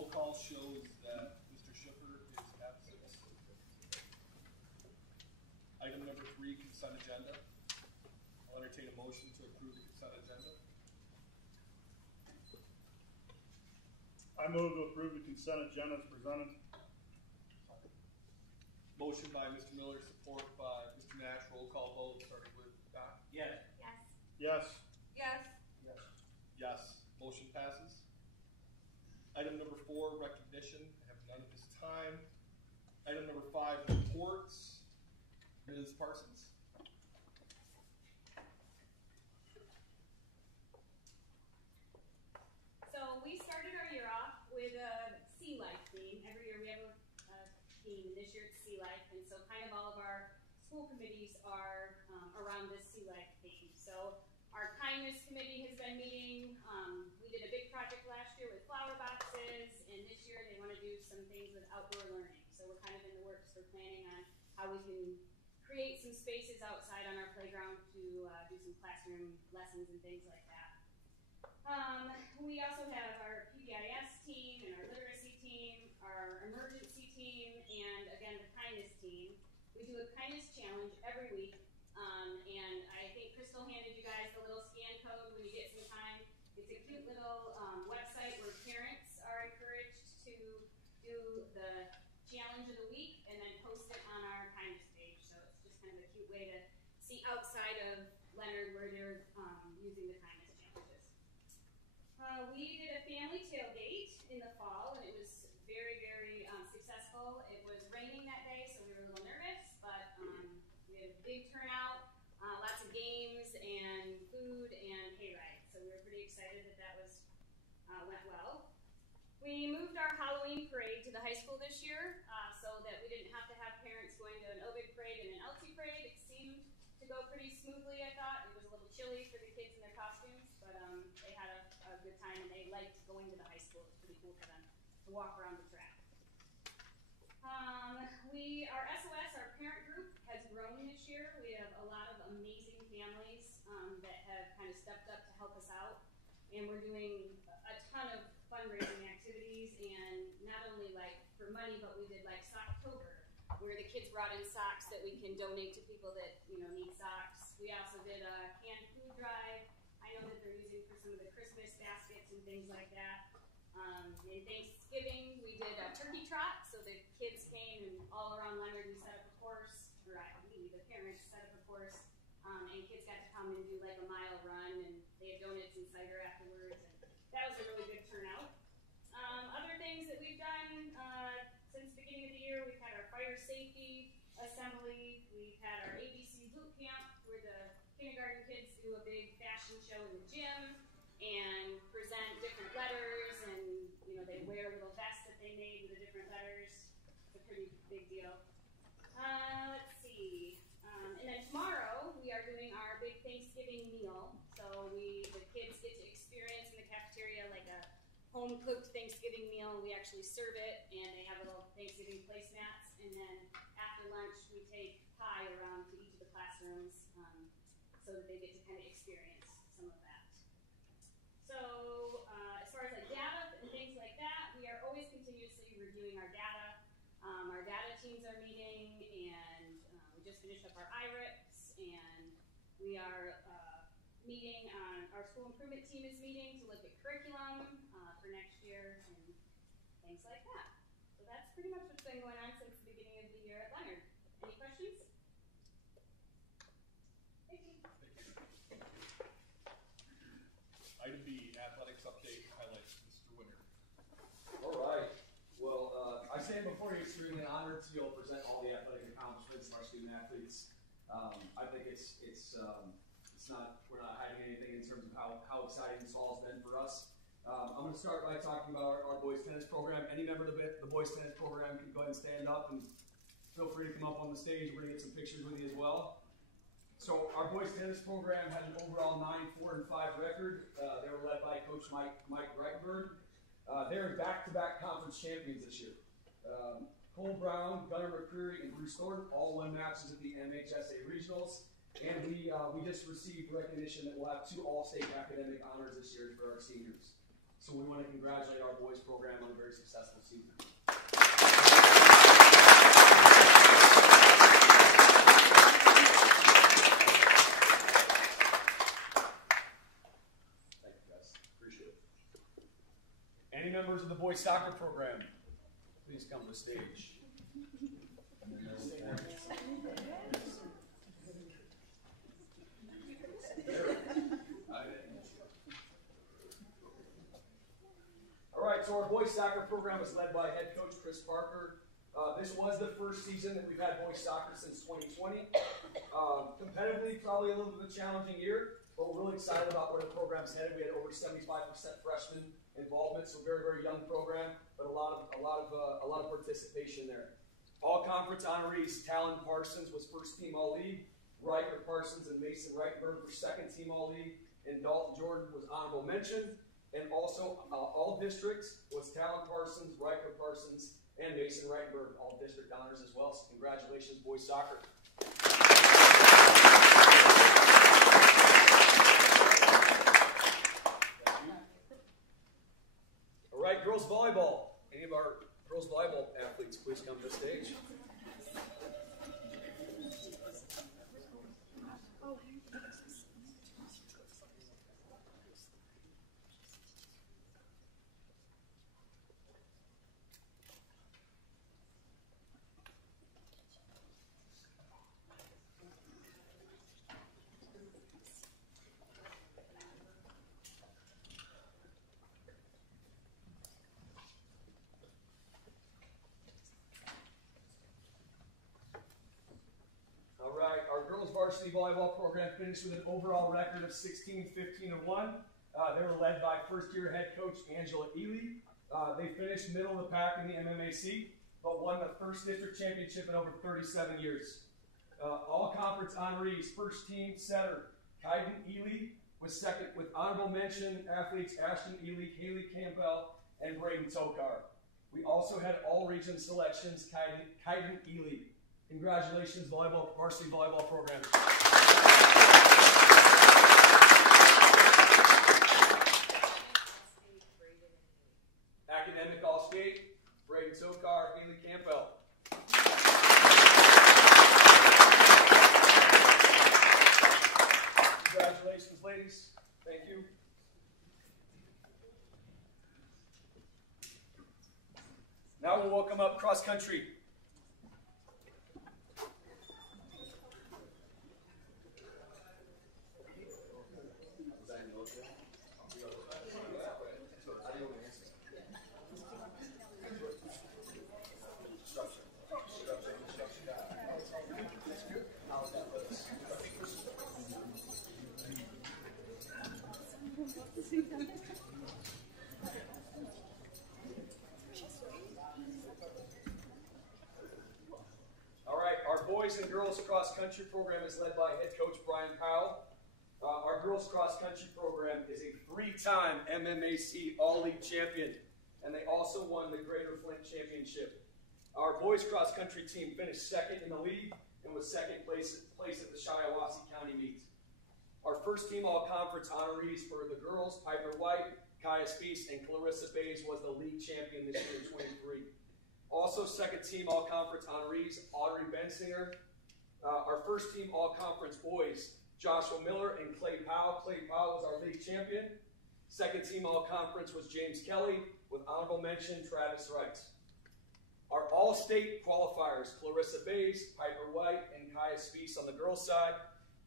roll call shows that Mr. Schiffer is absent. Item number 3, consent agenda. I'll entertain a motion to approve the consent agenda. I move to approve the consent agenda as presented. Motion by Mr. Miller, support by Mr. Nash. Roll call vote, starting with Doc. Yes. Yes. Yes. Yes. Yes. Yes. Motion passes. Item number 4, recognition. I have none at this time. Item number 5, reports. Ms. Parsons. So we started our year off with a sea life theme. Every year we have a theme, and this year it's sea life. And so kind of all of our school committees are around this sea life theme. So our kindness committee has been meeting. We did a big project last year with flower boxes, and this year they want to do some things with outdoor learning. So we're kind of in the works for planning on how we can create some spaces outside on our playground to do some classroom lessons and things like that. We also have our PBIS team and our literacy team, our emergency team, and again, the kindness team. We do a kindness challenge every week. And I think Crystal handed you guys the little scan code when you get some time. It's a cute little website where parents are encouraged to do the challenge of the week and then post it on our kindness page. So it's just kind of a cute way to see outside of Leonard where they're using the kindness challenges. We did a family tailgate in the fall, and it was very, very successful. It was raining that day, so we were a little nervous, but we had a big turnout, lots of games and food and hay rides. So we were pretty excited that that was went well. We moved our Halloween parade to the high school this year so that we didn't have to have parents going to an Ovid parade and an Elsie parade. It seemed to go pretty smoothly, I thought. It was a little chilly for the kids in their costumes, but they had a good time, and they liked going to the high school. It was pretty cool for them to walk around the track. Our SOS, our parent group, has grown this year. We have a lot of amazing families that have kind of stepped up to help us out. And we're doing a ton of fundraising activities, and not only like for money, but we did like Socktober, where the kids brought in socks that we can donate to people that need socks. We also did a canned food drive. I know that they're using for some of the Christmas baskets and things like that. In Thanksgiving, we did a turkey trot, so the kids came and all around Leonard we set up a course, or the parents set up a course, and kids got to come and do like a mile run, and they had donuts and cider afterwards, and that was a really good turnout. Other things that we've done since the beginning of the year, we've had our fire safety assembly, we've had our ABC boot camp, where the kindergarten kids do a big fashion show in the gym and present different letters, and they wear little vests that they made with the different letters. It's a pretty big deal. Let's see. And then tomorrow we are doing our big Thanksgiving meal. So the kids get to experience in the cafeteria like a home-cooked Thanksgiving meal. We actually serve it, and they have little Thanksgiving placemats. And then after lunch, we take pie around to each of the classrooms so that they get to kind of experience some of that. So as far as like data and things like that, we are always continuously reviewing our data. Our data teams are meeting, and we just finished up our IRIPs, and we are meeting on, our school improvement team is meeting to look at curriculum for next year and things like that. So that's pretty much what's been going on since the beginning of the year at Leonard. Any questions? Thank you. Item B, athletics update highlights. Mr. Winter. All right. Well, I stand before you extremely honored to be able to present all the athletic accomplishments of our student athletes. I think it's not, we're not hiding anything in terms of how exciting this all has been for us. I'm going to start by talking about our boys tennis program. Any member of the boys tennis program can go ahead and stand up, and feel free to come up on the stage. We're going to get some pictures with you as well. So our boys tennis program had an overall 9-4-5 record. They were led by Coach Mike Breckberg. They're back-to-back conference champions this year. Cole Brown, Gunnar McCreary, and Bruce Thornton all won matches at the MHSA Regionals. And we just received recognition that we'll have 2 all-state academic honors this year for our seniors. So we want to congratulate our boys program on a very successful season. Thank you, guys. Appreciate it. Any members of the boys soccer program, please come to the stage. All right, so our boys soccer program is led by head coach Chris Parker. This was the first season that we've had boys soccer since 2020. Competitively, probably a little bit of a challenging year, but we're really excited about where the program's headed. We had over 75% freshman involvement, so very, very young program, but a lot of participation there. All conference honorees: Talon Parsons was first team All-League, Riker Parsons and Mason Reichenberg were second team All-League, and Dalton Jordan was honorable mention. And also, all districts was Talon Parsons, Riker Parsons, and Mason Reichenberg, all district honors as well. So congratulations, boys soccer. All right, girls volleyball. Any of our girls volleyball athletes, please come to the stage. Varsity volleyball program finished with an overall record of 16-15-1. They were led by first-year head coach Angela Ely. They finished middle of the pack in the MMAC, but won the first district championship in over 37 years. All conference honorees: first team setter Kaiden Ely was second, with honorable mention athletes Ashton Ely, Haley Campbell, and Braden Tokar. We also had all region selections Kaiden Ely. Congratulations, varsity volleyball program. Academic All-State, Braden Tokar, Haley Campbell. Congratulations, ladies. Thank you. Now we'll welcome up cross country. And girls cross country program is led by head coach Brian Powell. Our girls cross country program is a 3-time MMAC All-League champion, and they also won the Greater Flint Championship. Our boys cross country team finished second in the league and was second place at the Shiawassee County meet. Our first team all-conference honorees for the girls: Piper White, Kaya Spees, and Clarissa Bays was the league champion this year in 23. Also, second team all-conference honorees: Audrey Bensinger. Our first team all-conference boys: Joshua Miller and Clay Powell. Clay Powell was our league champion. Second team all-conference was James Kelly, with honorable mention Travis Wright. Our all-state qualifiers: Clarissa Bays, Piper White, and Kaya Spees on the girls' side.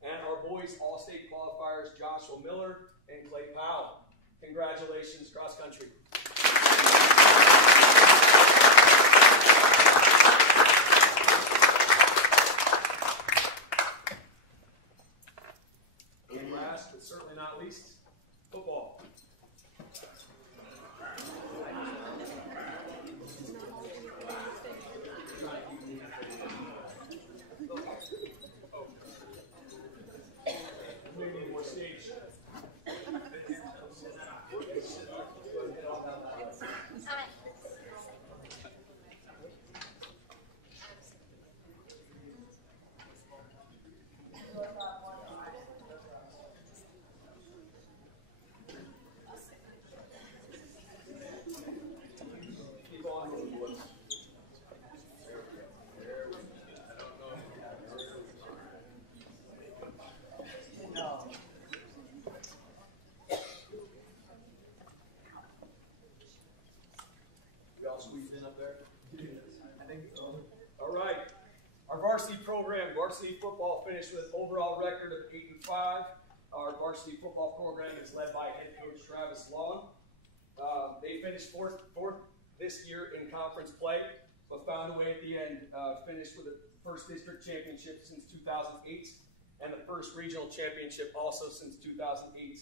And our boys all-state qualifiers: Joshua Miller and Clay Powell. Congratulations, cross country. Certainly not least, football. We need more stage. squeezed in up there? I think so. All right. Our varsity program, varsity football, finished with an overall record of 8-5. Our varsity football program is led by head coach Travis Long. They finished fourth this year in conference play, but found a way at the end, finished with the first district championship since 2008 and the first regional championship also since 2008.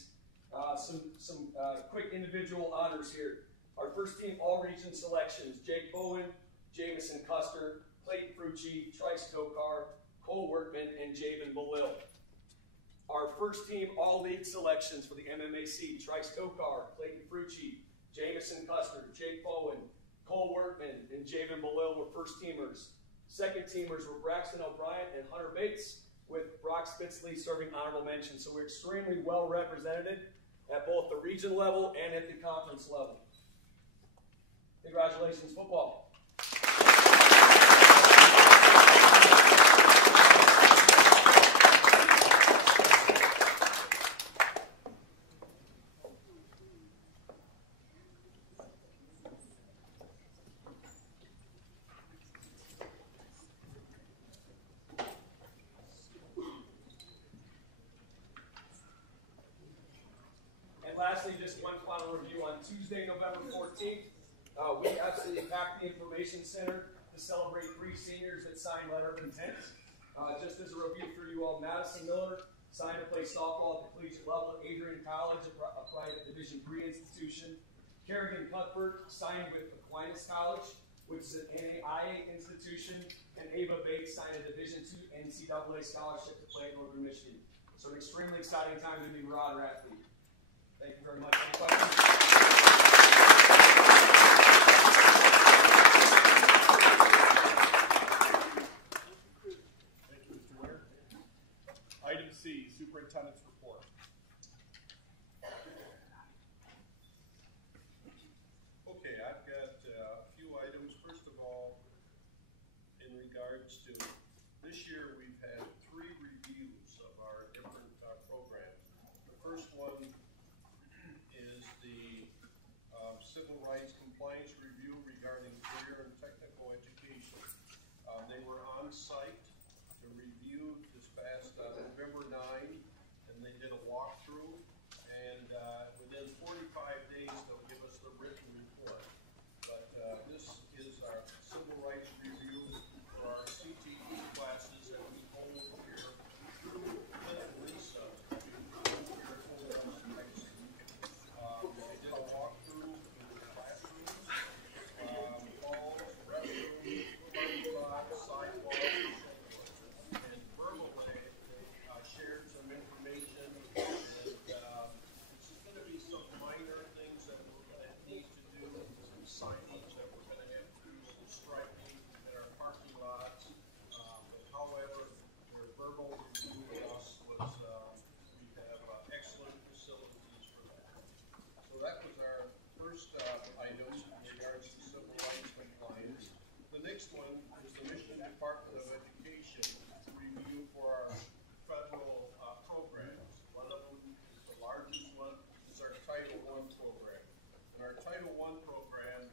Some quick individual honors here. Our first team all-region selections: Jake Bowen, Jamison Custer, Clayton Frucci, Trice Tokar, Cole Workman, and Javen Belil. Our first team all-league selections for the MMAC: Trice Tokar, Clayton Frucci, Jamison Custer, Jake Bowen, Cole Workman, and Javen Belil were first teamers. Second teamers were Braxton O'Brien and Hunter Bates, with Brock Spitzley serving honorable mention. So we're extremely well represented at both the region level and at the conference level. Congratulations, football. And lastly, just one final review. On Tuesday, November 14th, we absolutely packed the Information Center to celebrate 3 seniors that signed letter of intent. Just as a review for you all, Madison Miller signed to play softball at the collegiate level at Adrian College, a private Division III institution. Kerrigan Cuthbert signed with Aquinas College, which is an NAIA institution. And Ava Bates signed a Division II NCAA scholarship to play at Northern Michigan. So an extremely exciting time to be a Marauder athlete. Thank you very much. Any questions? Item C, Superintendent's Report. Okay, I've got a few items. First of all, in regards to this year, we've had 3 reviews of our different programs. The first one is the Civil Rights Compliance Review regarding career and technical education. They were on site to review this past November 9, and they did a walkthrough, and within 45 days they'll give us the written report. But this is our civil rights review for our CTE classes that we hold here through Lisa here at Ovid-Elsie High School. They did a walkthrough in the classrooms, halls, restrooms, parking lots, sidewalks, and verbally shared some information. And this is going to be some minor things that we're going to need to do, some signage that we're going to have to do, some striping in our parking lots. But however, their verbal review with us was we have excellent facilities for that. So that was our first item in regards to civil rights compliance. The next one is the Michigan Department of Education review for our federal programs. One of them is the largest one, is our Title I program. And our Title I program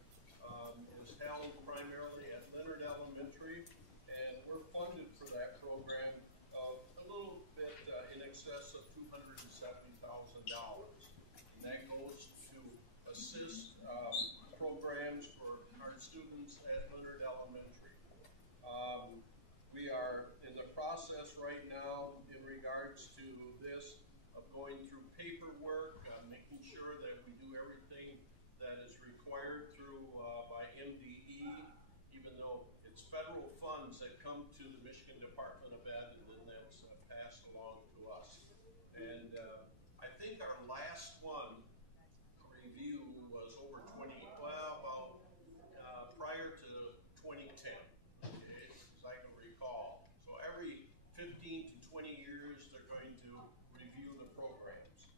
is held primarily at Leonard Elementary, and we're funded for that program of a little bit in excess of $270,000. And that goes to assist programs for our students at Leonard Elementary. We are in the process right now in regards to this of going through paperwork, making sure that we do everything that is required through by MDE, even though it's federal funds that come to the Michigan Department of Ed, and then that's passed along to us. And I think our last one review was over prior to 2010, okay, as I can recall. So every 15 to 20 years, they're going to review the programs.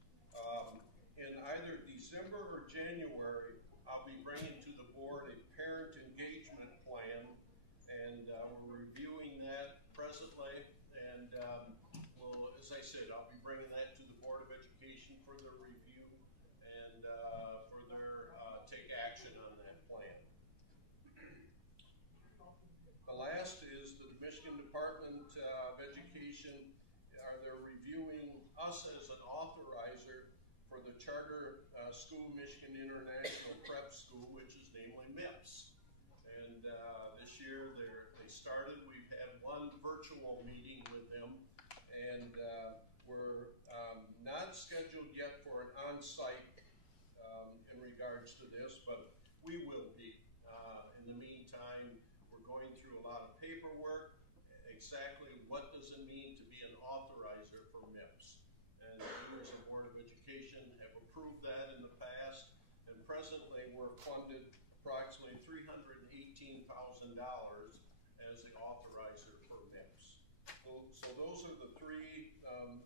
In either December or January, I'll be bringing to the board a parent engagement plan, and we're reviewing that presently. And as I said, I'll be bringing that to the Board of Education for their review and for their take action on that plan. us as an authorizer for the Charter School Michigan International Prep School, which is namely MIPS. And this year they started, we've had one virtual meeting with them, and we're not scheduled yet for an on-site in regards to this, but we will be. In the meantime, we're going through a lot of paperwork. Exactly what does it mean to be an authorizer for MIPS? And we as a Board of Education have approved that in the past, and presently we're funded approximately $318,000 as the authorizer for MIPS. So those are the three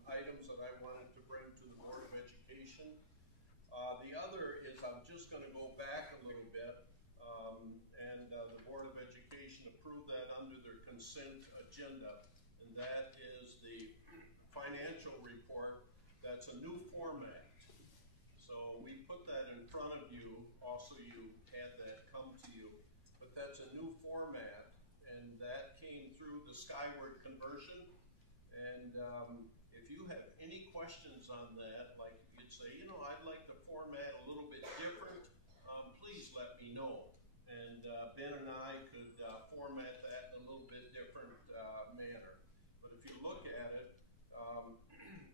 items that I wanted to bring to the Board of Education. The other is I'm just going to go back a little bit, and the Board of Education approved that under their consent agenda, and that is the financial report. That's a new format. So we put that in front of you. Also, you had that come to you, but that's a new format, and that came through the Skyward conversion. And if you have any questions on that, like you'd say, you know, I'd like the format a little bit different, please let me know. And Ben and I could format that in a little bit different manner. But if you look at it,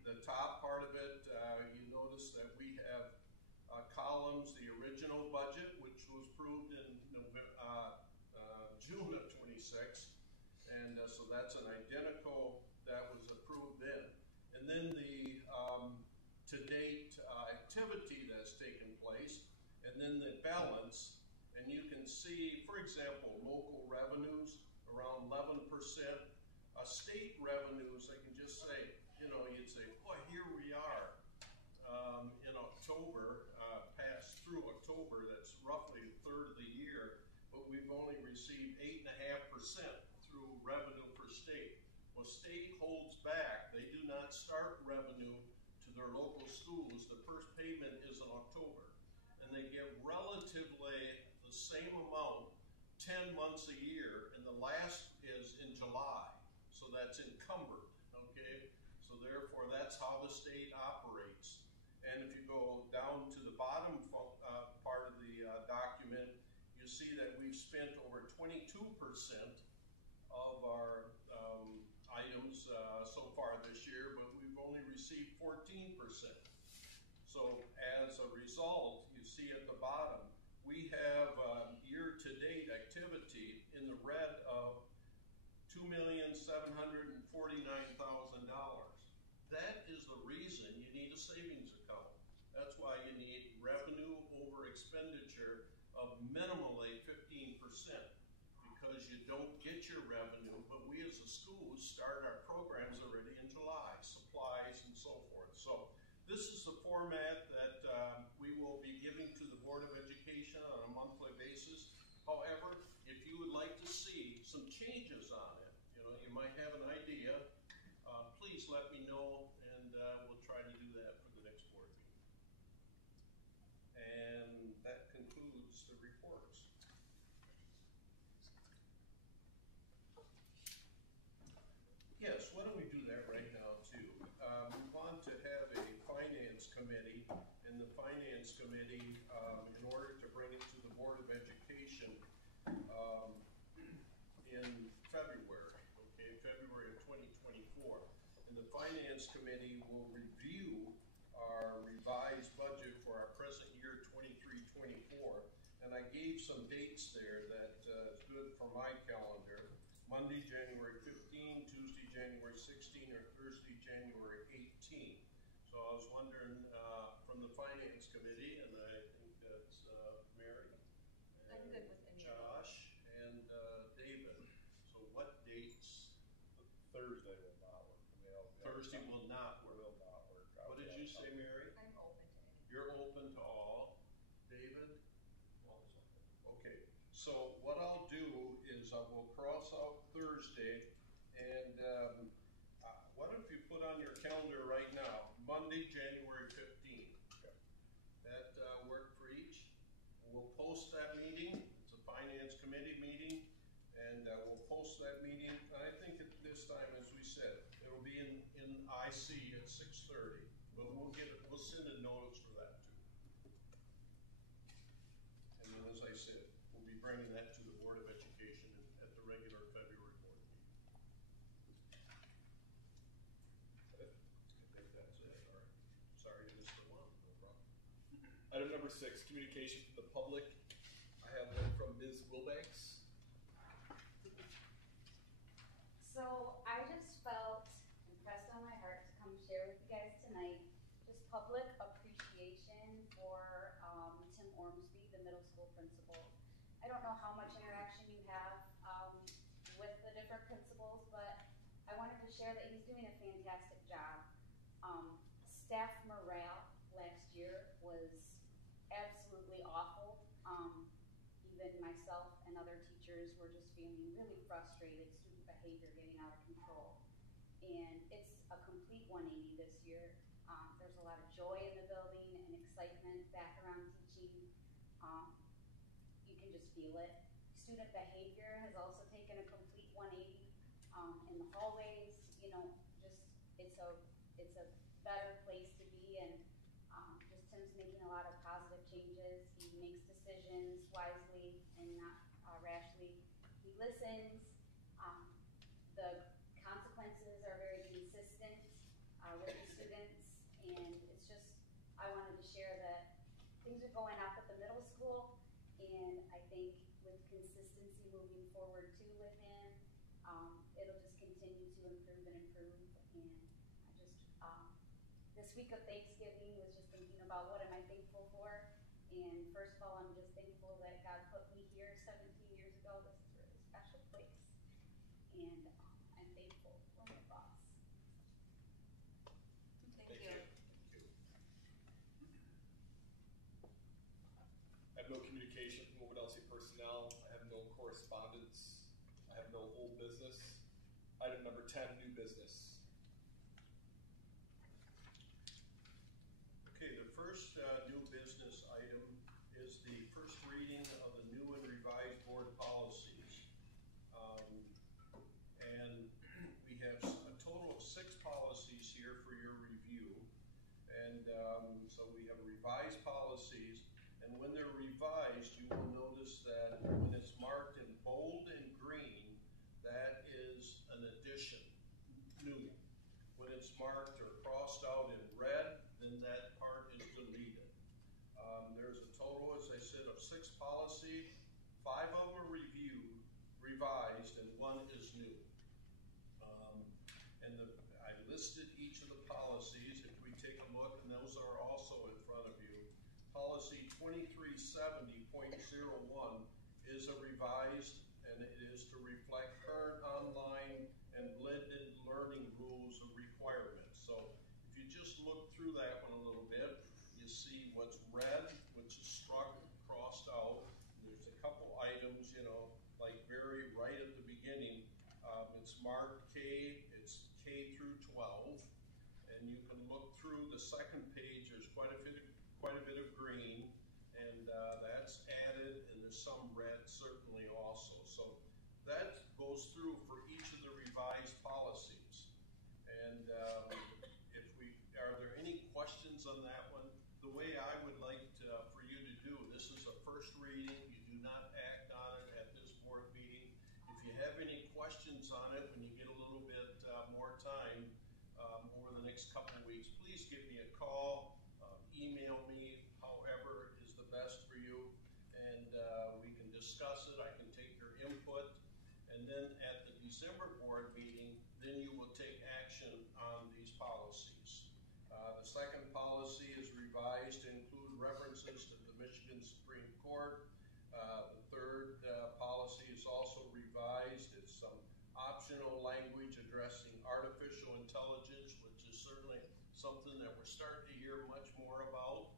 the top part of it, you notice that we have columns, the original budget, which was approved in June of 26, and so that's an identical that was approved then. And then the to-date activity that's taken place, and then the balance, and you can see, for example, local revenues around 11%, state revenues, I can just say, you know, you'd say, boy, here we are in October, passed through October, that's roughly a third of the year, but we've only received 8.5% through revenue per state. Well, state holds back. They do not start revenue to their local schools. The first payment is in October, and they give relatively the same amount 10 months a year, and the last is in July, so that's encumbered, okay? So therefore, that's how the state operates. And if you go down to the bottom part of the document, you see that we've spent over 22% of our items so far this year, but we've only received 14%. So as a result, you see at the bottom, we have year-to-date activity in the red of $2,749,000. That is the reason you need a savings account. That's why you need revenue over expenditure of minimally 15%, because you don't get your revenue, but we as a school start our programs already in July, supplies and so forth. So this is the format that we will be giving to the Board of Education on a monthly basis. However, if you would like to see some changes on it, you know, you might have an idea, please let me know, and we'll try to do that for the next board meeting. And that concludes the reports. Yes, why don't we do that right now too? We want to have a finance committee, and the finance committee, in order to bring it to the Board of Education in February, okay, February of 2024. And the finance committee will review our revised budget for our present year 23-24. And I gave some dates there that is good for my calendar. Monday, January 15, Tuesday, January 16, or Thursday, January 18. So I was wondering from the finance committee, and I think that's Mary, and I'm good with any of Josh, and David. So what dates? Thursday will not work. Thursday will not work. Will not work. What did you say, Mary? I'm open to any. You're open to all. David? Okay. So what I'll do is I will cross out Thursday, and why don't you put on your calendar right now, Monday, January 15. Okay. That work for each. We'll post that meeting. It's a finance committee meeting, and we'll post that meeting. I think at this time, as we said, it'll be in IC at 6:30. notice for that too. And then, as I said, we'll be bringing that to the Board of Education at the regular February board meeting. I think that's it. All right. Sorry I missed the one. No problem. Item number 6, communication from the public. I have one from Ms. Wilbanks. So I just felt impressed on my heart to come share with you guys tonight just public appreciation for Tim Ormsby, the middle school principal. I don't know how much interaction you have with the different principals, but I wanted to share that he's doing a fantastic job. Staff morale last year was absolutely awful. Even myself and other teachers were just feeling really frustrated, student behavior getting out of control. And it's a complete 180 this year. There's a lot of joy in the building and excitement back around teaching. You can just feel it. Student behavior has also taken a complete 180 in the hallways. You know, just it's a better place to be, and just Tim's making a lot of positive changes. He makes decisions wisely and not rashly. He listens. The consequences are very consistent with the students, and it's just, I wanted to share that things are going up at the middle school, and I think with consistency moving forward too with him, it'll just continue to improve and improve. And I just, this week of Thanksgiving was just thinking about what am I thankful for, and first of all, I'm just thankful that God put me here 17 years ago. This is a really special place, and I'm thankful for my boss. Thank you. I have no communication from Ovid-Elsie personnel. I have no correspondence. I have no old business. Item number 10, new business. Okay, the first new business item is the first reading of the new and revised board policies. And we have a total of 6 policies here for your review. And so we have revised policies, and when they're revised, you will notice that when it's marked in bold and green, that is an addition, new. When it's marked or crossed out in red, then that part is deleted. There's a total, as I said, of 6 policies. 5 of them are revised, and 1 is new. And I listed each of the policies. If we take a look, and those are also in front of you. Policy 2370.01 is a revised, and it is to reflect current online and blended learning rules and requirements. So if you just look through that one a little bit, you see what's red, which is struck, crossed out. There's a couple items, you know, like very right at the beginning. It's marked K, it's K through 12, and you can look through the second page. There's quite a bit of green, and that's added, and there's some red certainly also. So that goes through for each of the revised policies. And are there any questions on that one? The way I would like for you to do, this is a first reading. You do not act on it at this board meeting. If you have any questions on it when you get a little bit more time over the next couple of weeks, please give me a call, email me, however is the best for you, and we can discuss it. I can take your input, and then at the December board meeting, then you will take action on these policies. The second policy is revised to include references to the Michigan Supreme Court. The third policy is also revised. It's some optional language addressing artificial intelligence, which is certainly something that we're starting to hear much more about.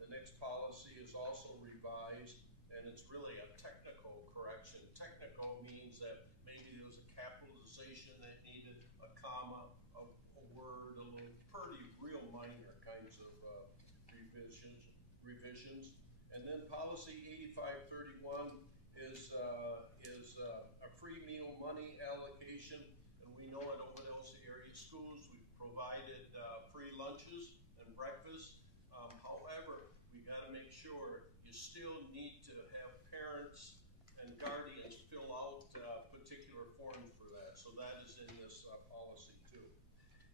The next policy is also revised, and it's really a technical correction. Technical means that maybe there was a capitalization that needed a comma, a word, a little pretty real minor kinds of revisions. And then policy 8531 is a free meal money allocation, and we know at Ovid-Elsie area schools we've provided free lunches and breakfast. However, we gotta make sure you still need to have parents and guardians fill out particular forms for that. So that is in this policy too.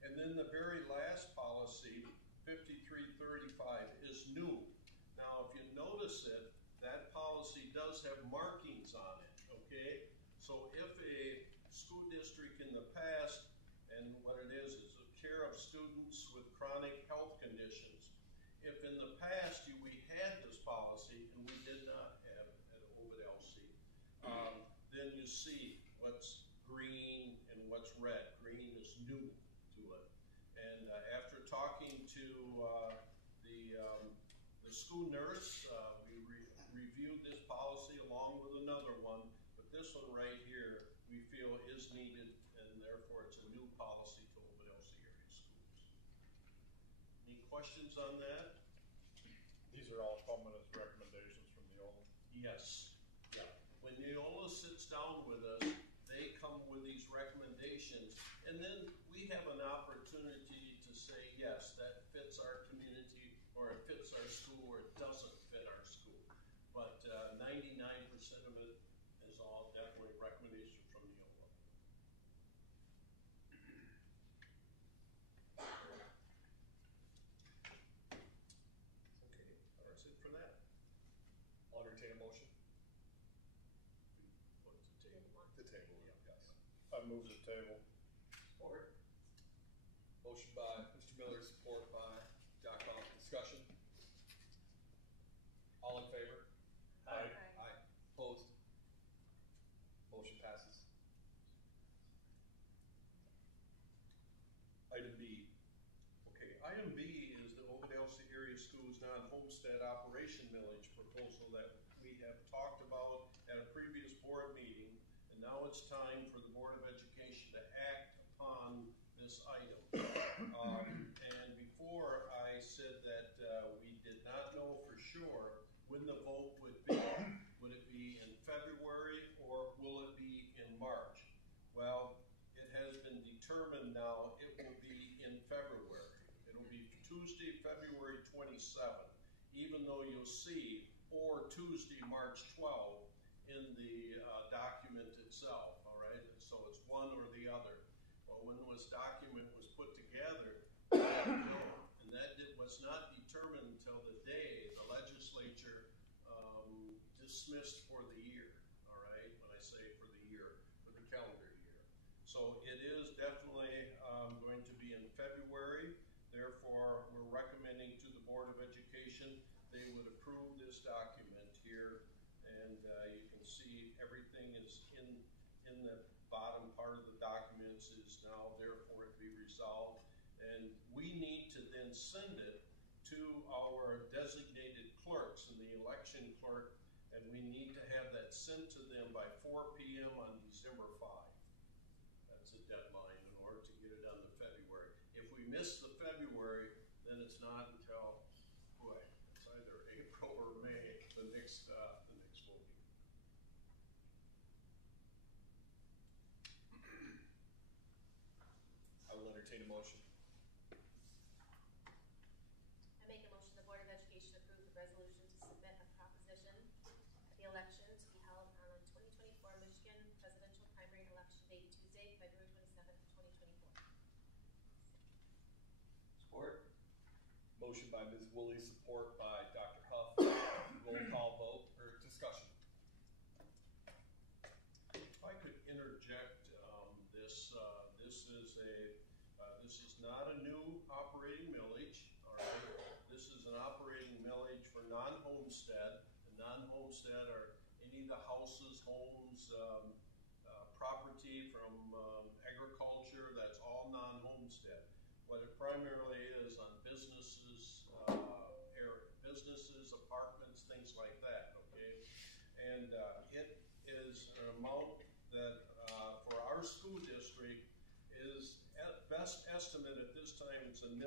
And then the very last policy, 5335, is new. Now, if you notice it, that policy does have markings on it, okay? So if a school district in the past, and what it is a care of students with chronic health conditions. If in the past we had this policy, and we did not have it at Ovid-Elsie, then you see what's green and what's red. Green is new to it. And after talking to the school nurse, we reviewed this policy along with another one, but this one right here we feel is needed, and therefore it's a new policy to Ovid-Elsie area schools. Any questions on that? These are all common as recommendations from Neola. Yes. Yeah. When Neola sits down with us, they come with these recommendations, and then we have an opportunity to say, yes, that fits our community, or it fits our school, or it doesn't fit our school. But 99% of it is all definitely recommendations from Neola. Okay, that's it for that. I'll entertain a motion. What's the table? The table, yes. I move the table. Support. Motion by Mr. Miller, support by Dr. Hoff. Discussion. All in favor? Aye. Aye. Opposed? Motion passes. Item B. Okay, item B is the Ovid-Elsie Area Schools non-homestead operation millage proposal that we have talked about at a previous board meeting, and now it's time for the Board of Education to act upon this item. And before I said that we did not know for sure when the vote would be. Would it be in February or will it be in March? Well, it has been determined now it will be in February. It'll be Tuesday, February 27th, even though you'll see, or Tuesday, March 12th in the document itself, all right? So it's one or the other. Well, when this document was put together, and that was not determined until the day the legislature dismissed for the year, all right? When I say for the year, for the calendar year. So it is definitely going to be in February. Therefore, we're recommending to the Board of Education they would approve this document here, and you can see everything is in the bottom part of the documents is now there for it to be resolved. And we need to then send it to our designated clerks and the election clerk, and we need to have that sent to them by 4 p.m. on December 5. That's a deadline in order to get it done in February. If we miss the February, then it's not until, boy, it's either April or May, the next voting. I will entertain a motion. I make a motion the Board of Education approve the resolution to submit a proposition at the election to be held on 2024 Michigan presidential primary election date Tuesday, February 27th, 2024. Support. Motion by Ms. Woolley, support by Dr. Huff. Roll call vote or discussion. If I could interject, this is not a new operating millage, all right? This is an operating millage for non-homestead. And non-homestead are any of the houses, homes, property from agriculture, that's all non-homestead. What it primarily is on businesses, businesses, apartments, things like that, okay? And it is an amount that for our school district is at best estimate at this time it's $1,075,580,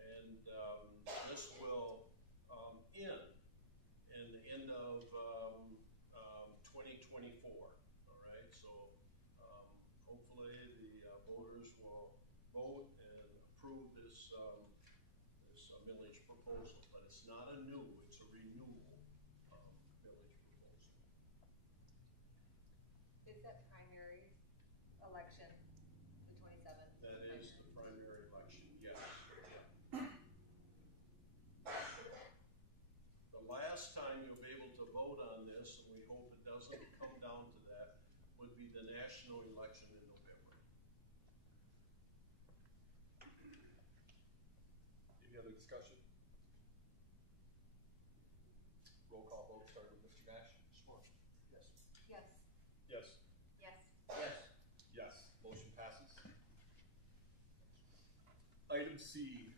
and this will end in the end of 2024. All right, so hopefully the voters will vote and approve this, millage proposal, but it's not a new, it's a renewal, millage proposal. Is that primary election, the 27th? That is the primary election, yes. The last time you'll be able to vote on this, and we hope it doesn't come down to that, would be the national election in November. Any other discussion? Roll call vote starting with Mr. Nash. Sure. Yes. Yes. Yes. Yes. Yes. Yes. Motion passes. Item C,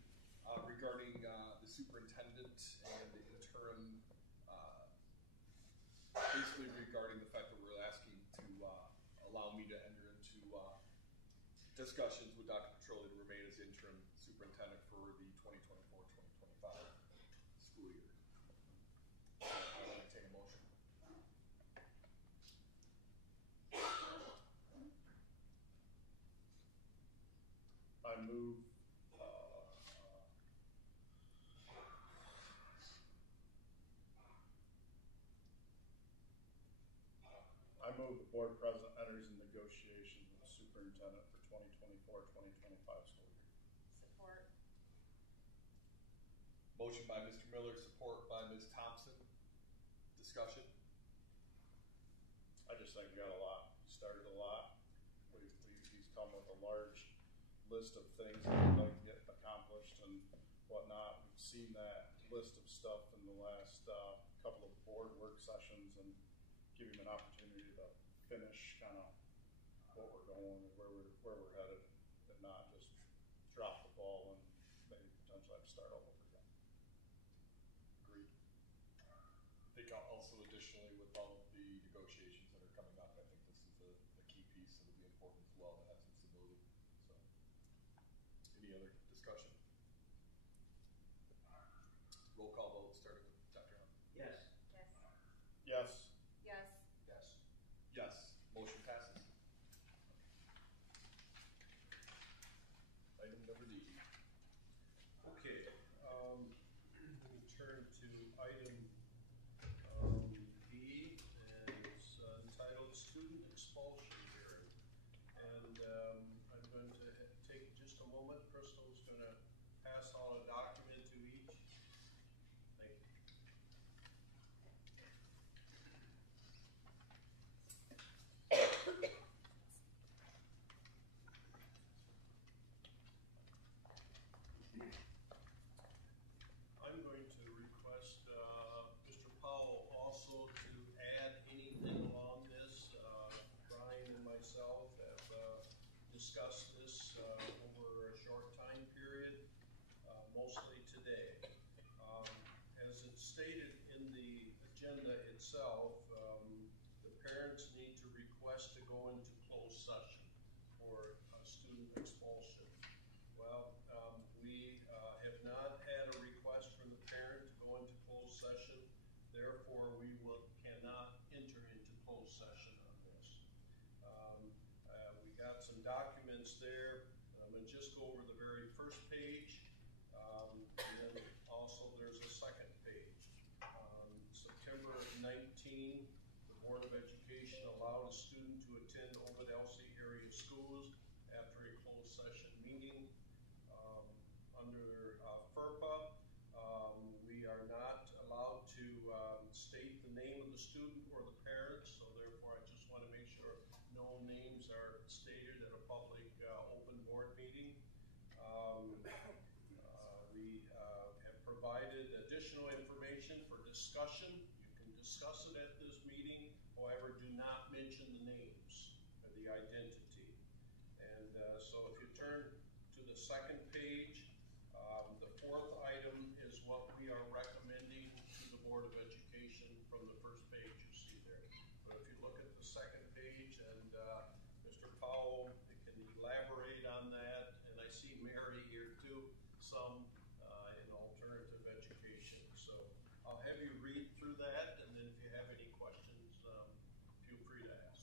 regarding the superintendent and the interim, basically regarding the fact that we're asking to allow me to enter into discussions with Dr. Petroli to remain as interim superintendent for the 2024-2025 school year. So I'll entertain a motion. I move, the board president enters in negotiations with the superintendent for 2024-2025 school year. Support. Motion by Mr. Miller, support by Ms. Thompson. Discussion. I just think he got a lot, started a lot. He's come with a large list of things that he'd like to get accomplished and whatnot. We've seen that list of stuff in the last couple of board work sessions, and give him an opportunity to finish kind of what we're going and where we're headed, and not just drop the ball and maybe potentially have to start all over again. Agreed. I think also additionally with all of the negotiations that are coming up, I think this is a key piece that will be important as well to have some stability. So, any other discussion? Roll call vote starting with Dr. Hunt. Yes. Yes. Yes. Yes. Yes. Yes. Motion passes. Item number D. Okay, let me turn to item B, and it's entitled Student Expulsion Hearing. And I'm going to take just a moment. Crystal's going to pass out a document to each. Thank you. I'm going to request Mr. Powell also to add anything along this. Brian and myself have discussed this over a short time period, mostly today. As it's stated in the agenda itself, the parents need to request to go into closed session for student expulsion. Well, we have not had a request from the parent to go into closed session. Therefore, we cannot enter into closed session on this. We got some documents there. I'm going to just go over the very first page. And then also there's a second page. September 19, the Board of Education allowed a student to attend Ovid-Elsie area schools after a closed session meeting. Under FERPA, we are not allowed to state the name of the student or the parents, so therefore I just want to make sure no names are stated at a public open board meeting. We have provided additional information for discussion. You can discuss it at this meeting, however, do not mention the names or the identity. And so if you turn to the second page, the fourth item is what we are recommending to the Board of Education from the first page you see there. But if you look at the second page, and Mr. Powell can elaborate on that, and I see Mary here too, some in alternative education. So I'll have you read through that, and then if you have any questions, feel free to ask.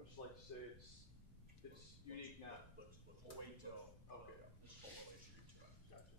would just like to say it's unique now. We'll wait till, Okay. Ms. Ovid-Elsie reads it. Gotcha.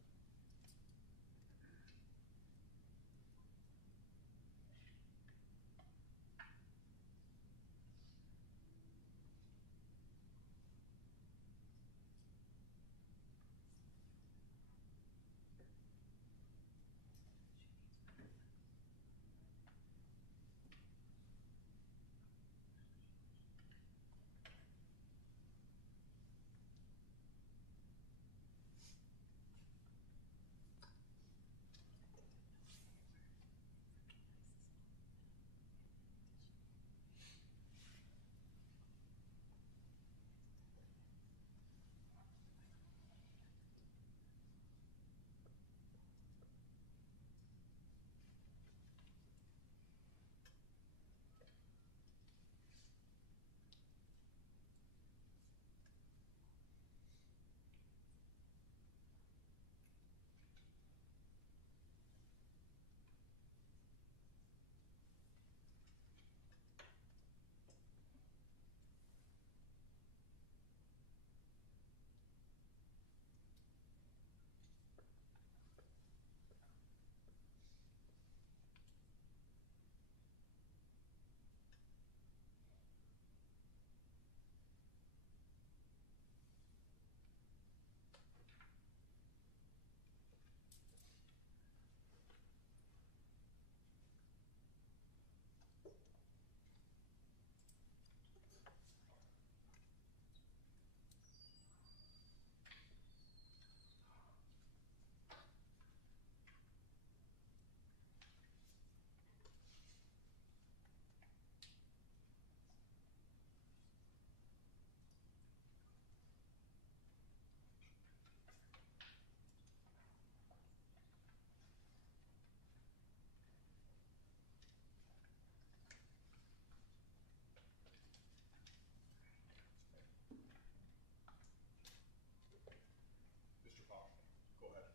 Mr. Fox, go ahead.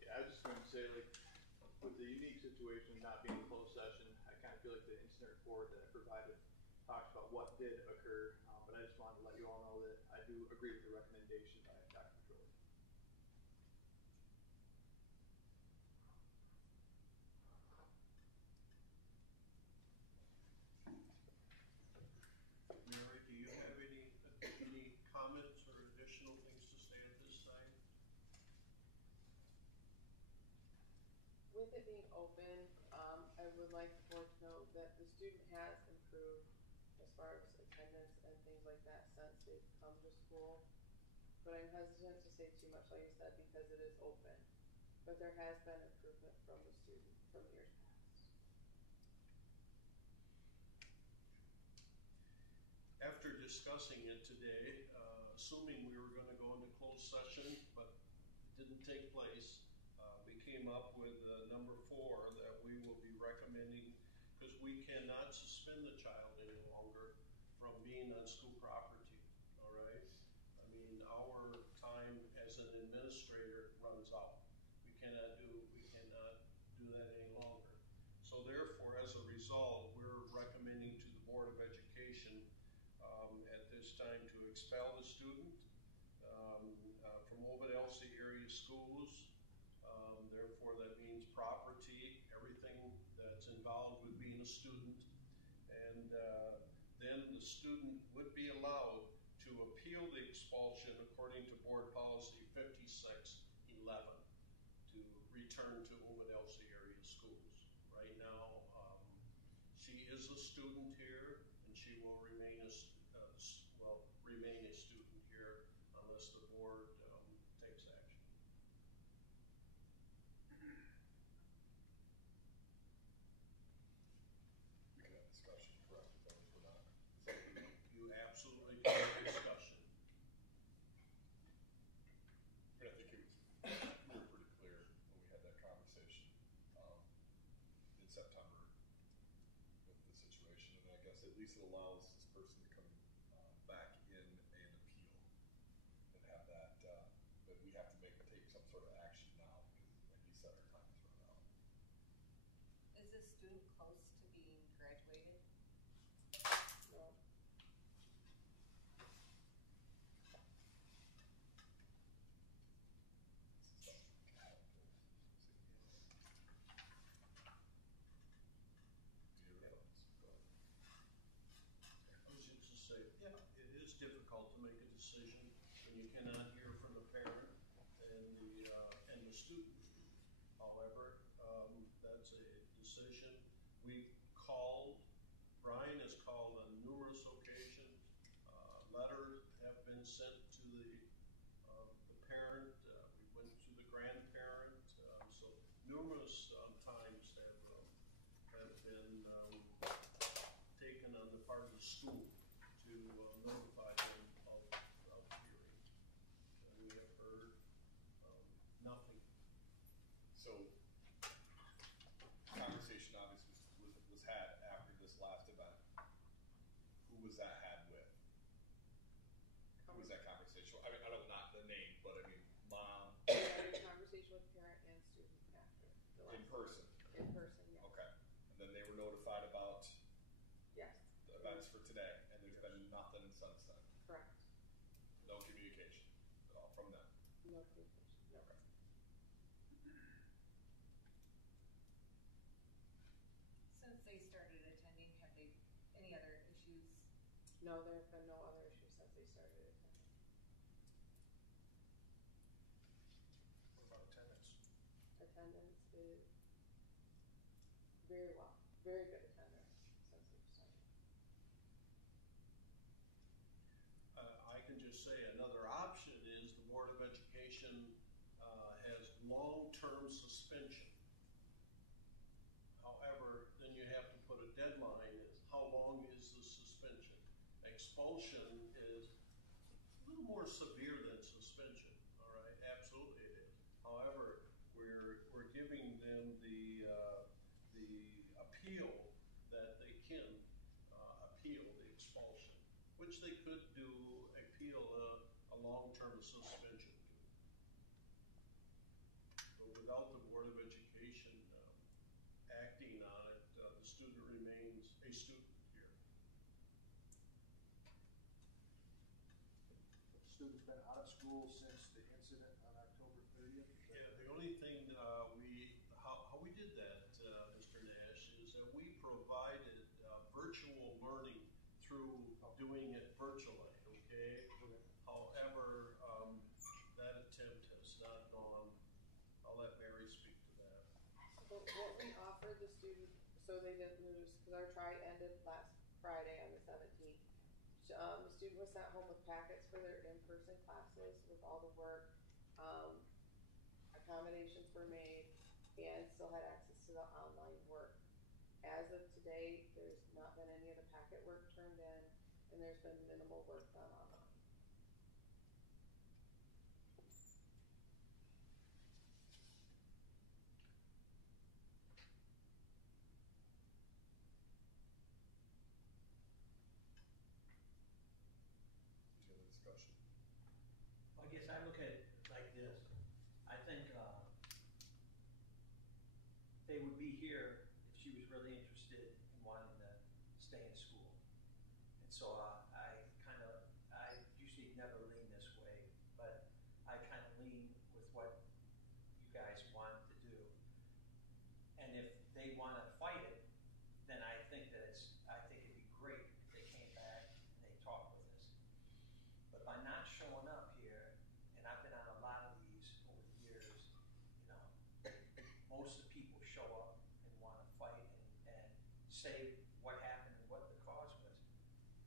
Yeah, I was just going to say, like, with the unique situation not being a closed session, I kind of feel like the incident report that I provided talks about what did occur, but I just wanted to let you all know that I do agree with the recommendation by Dr. Petroli. Mary, do you have any comments or additional things to say at this time? With it being open, I would like the board to know that the student has improved as far as attendance and things like that since they've come to school. But I'm hesitant to say too much, like I said, because it is open. But there has been improvement from the student from years past. After discussing it today, assuming we were going to go into closed session, but it didn't take place, we came up with number 4 that we will be recommending, because we cannot suspend the child any longer from being on school property, all right? I mean, our time as an administrator runs out. We cannot do that any longer. So therefore, as a result, we're recommending to the Board of Education at this time to expel the student from Ovid-Elsie area schools. Therefore, that means property, everything that's involved with being a student. And then the student would be allowed to appeal the expulsion according to Board Policy 5611 to return to Ovid-Elsie area schools. Right now, she is a student here, and she will remain a student here unless the board takes action. We can have discussion, correct, if that was not. You absolutely can have discussion. But I think we were pretty clear when we had that conversation in September with the situation, and I guess at least it allows this person to come back in and appeal and have that, but we have to take some sort of action now, because like you said, our time is run out. Is this student close to being graduated? No. you cannot hear from the parent and the student. However, that's a decision. We've called, Brian has called on numerous occasions. Letters have been sent to the parent. We went to the grandparent. So numerous times have been taken on the part of the school to notify them of hearing. And we have heard nothing. So, conversation obviously was had after this last event. Who was that had with? Who was that conversation? I mean, I don't not the name, but I mean, mom. We had a conversation with parent and student after the last. In person. In person, yes. Okay. And then they were notified about Yes. the events for today, and there's been nothing since then. Correct. No communication at all from them. No communication. No. Okay. Since they started attending, have they, any other issues? No, there have been no other issues since they started attending. What about attendance? Attendance is very well, very good attendance since they've started. I can just say another option is the Board of Education has long-term suspension. However, then you have to put a deadline. How long is the suspension? Expulsion is a little more severe than suspension. All right, absolutely it is. However, we're giving them the appeal that they can appeal the expulsion, which they could do appeal a long-term suspension to. But without the Board of Education acting on it, the student remains a student here. The student's been out of school since the incident on October 30th. Yeah, the only thing how we did that, Mr. Nash, is that we provided virtual learning through doing it virtually, okay? However, that attempt has not gone. I'll let Mary speak to that. So what we offered the student, so they didn't lose, because our try ended last Friday on the 17th. The student was sent home with packets for their in-person classes with all the work. Accommodations were made and still had access to the online work. As of today, there's not been any of the packet work turned in, and there's been minimal work done online. Any other discussion? I guess I look at it like this. I think they would be here if she was really interested in wanting to stay in school. And so I usually never lean this way, but I kind of lean with what you guys want to do. And if they want to fight it, then I think it'd be great if they came back and they talked with us. But by not showing up here, and I've been on a lot of these over the years, most of the people show up and want to fight and say what happened and what the cause was,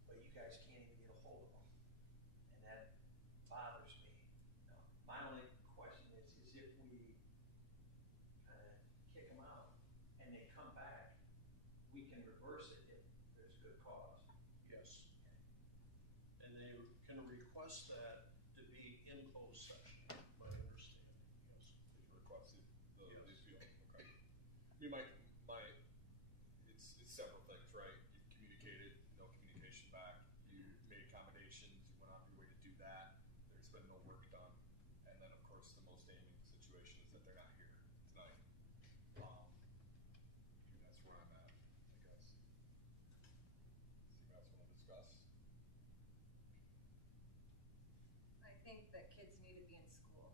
but you guys can't even get a hold of them, and that bothers me. My only question is if we kind of kick them out and they come back, we can reverse it if there's good cause. Yes. And they can request that to be in closed session, my understanding, yes. They can request it, the Yes. appeal, okay. I mean, it's several things, right? You've communicated, no communication back, you made accommodations, you went out of your way to do that, there's been no work done, and then of course the most damning situation is that they're not here tonight. And that's where I'm at, I guess. So you guys wanna discuss? I think that kids need to be in school.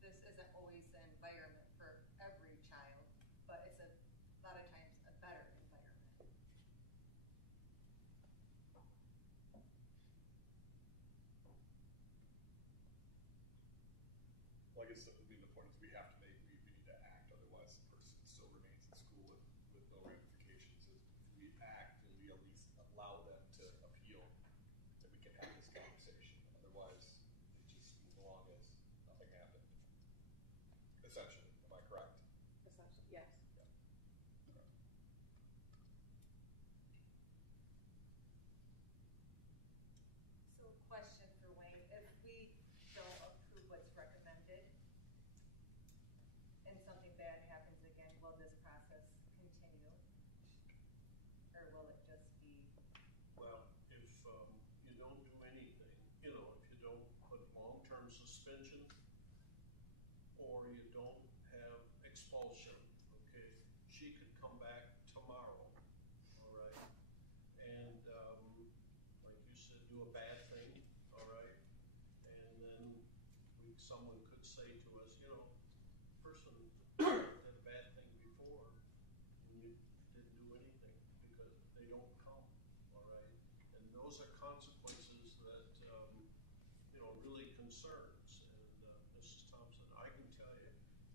This isn't always is, I mean, the point is we have to we need to act, otherwise the person still remains in school with no ramifications. If we act and we at least allow them to appeal, then we can have this conversation. Otherwise, they just move along as nothing happened. Essentially, am I correct? Essentially, yes. Yeah. Correct. So question for Wayne, if we don't approve what's recommended and something bad happens again, will this process continue? Or will it just be, Well, if you don't do anything, you know, if you don't put long-term suspension or you don't have expulsion, okay, she could come back tomorrow, all right? And like you said, do a bad thing, all right? And then someone could say to us, you know, person did a bad thing before and you didn't do anything because they don't come, all right? And those are consequences that, you know, really concerns. And Mrs. Thompson, I can tell you,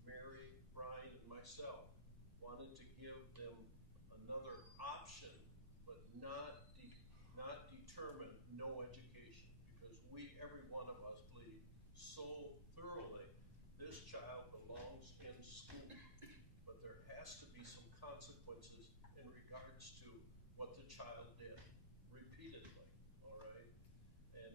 Mary, Brian, and myself wanted to give them another option, but not determine no education, because every one of us believe so thoroughly this child belongs in school, but there has to be some consequences in regards to what the child did repeatedly, all right? And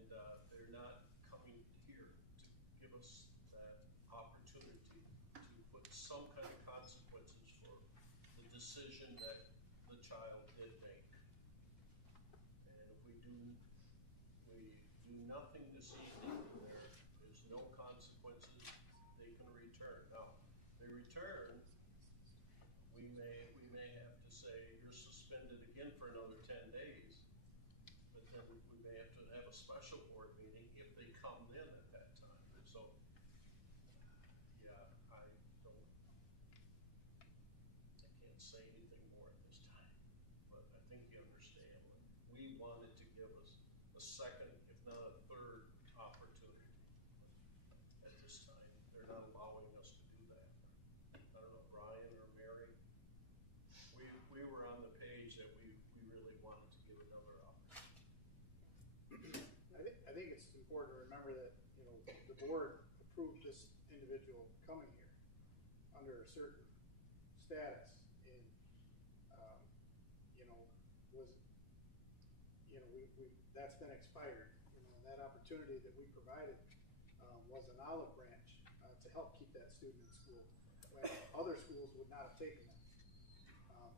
they're not coming here to give us that opportunity to put some kind of consequences for the decision that the child did make. And if we do nothing this evening, there's no consequences, they can return. Now, they return, we may have to say, you're suspended again for another 10 days, but then we may have to have a special board meeting if they come in at that time. So, yeah, I can't say anything more at this time, but I think you understand. We wanted to give us a second, if not a third, opportunity. At this time, they're not allowing us to do that. I don't know, Brian or Mary, we were on the page that we really wanted to give another opportunity. I think it's important to remember that, you know, the board approved this individual coming here under a certain status, and you know, that's been expired. You know, and that opportunity that we provided was an olive branch to help keep that student in school when other schools would not have taken them.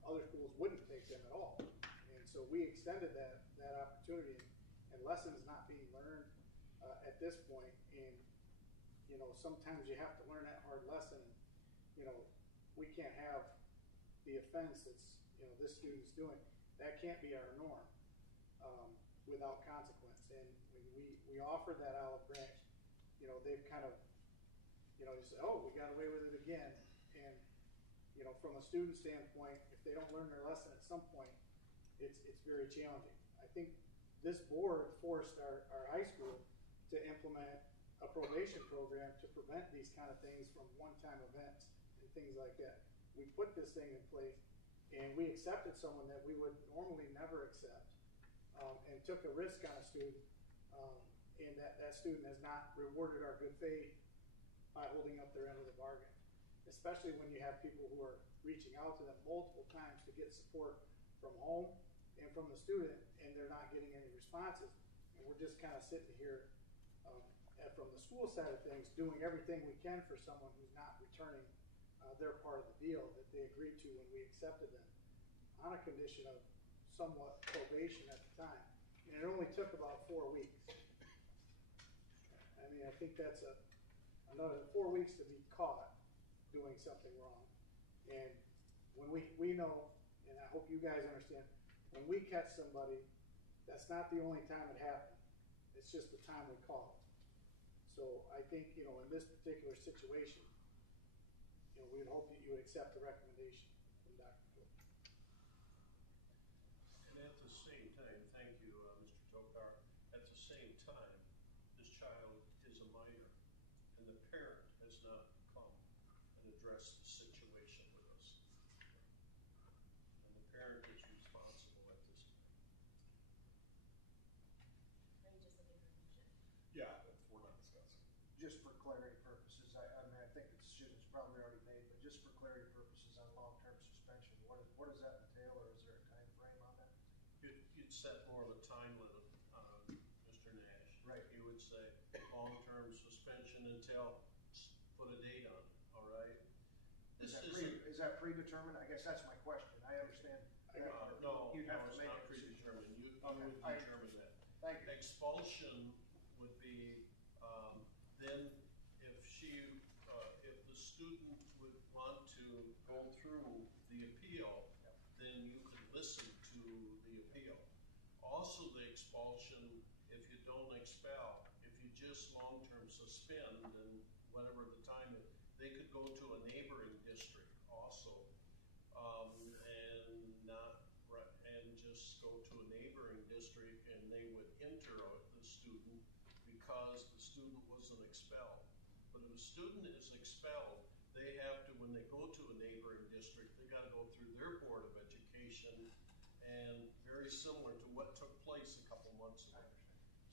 Other schools wouldn't take them at all, and so we extended that opportunity, and lessons not being learned at this point. And you know, sometimes you have to learn that hard lesson. You know, we can't have the offense that's, you know, this student's doing. That can't be our norm without consequence. And when we offer that olive branch, you know, they've kind of, you know, say, oh, we got away with it again. And you know, from a student standpoint, if they don't learn their lesson at some point, it's very challenging. I think this board forced our high school to implement a probation program to prevent these kind of things from one-time events and things like that. We put this thing in place, and we accepted someone that we would normally never accept, and took a risk on a student, and that student has not rewarded our good faith by holding up their end of the bargain, especially when you have people who are reaching out to them multiple times to get support from home and from the student, and they're not getting any responses. And we're just kind of sitting here from the school side of things, doing everything we can for someone who's not returning their part of the deal that they agreed to when we accepted them on a condition of somewhat probation at the time. And it only took about 4 weeks. I mean, I think that's another 4 weeks to be caught doing something wrong. And when we know, and I hope you guys understand, when we catch somebody, that's not the only time it happened. It's just the time we call it. So I think, you know, in this particular situation, you know, we'd hope that you would accept the recommendation from Dr. Cook. And at the same time, thank you, Mr. Tokar. At the same time, this child is a minor, and the parent has not address the situation with us. And the parent is responsible at this point. Are you just looking for a motion? Yeah, we're not discussing. Just for clarity purposes, I mean, I think the decision is probably already made, but just for clarity purposes on long-term suspension, what does that entail, or is there a time frame on that? You'd set more of a time limit, Mr. Nash. Right. You would say long-term suspension until, put a date on it, all right? Is This is that predetermined? I guess that's my question. I understand. that part. No, You'd have to it's make not a decision. predetermined. You Okay, would I- determine that. Thank you. Expulsion would be, then if the student would want to go through the appeal, then you could listen to the appeal. Also the expulsion, if you don't expel, if you just long-term suspend and whatever the time is, they could go to a neighboring district also, and just go to a neighboring district and they would enter the student because the student wasn't expelled. But if a student is expelled, they have to, when they go to a neighboring district, they gotta go through their Board of Education, and very similar to what took place a couple months ago.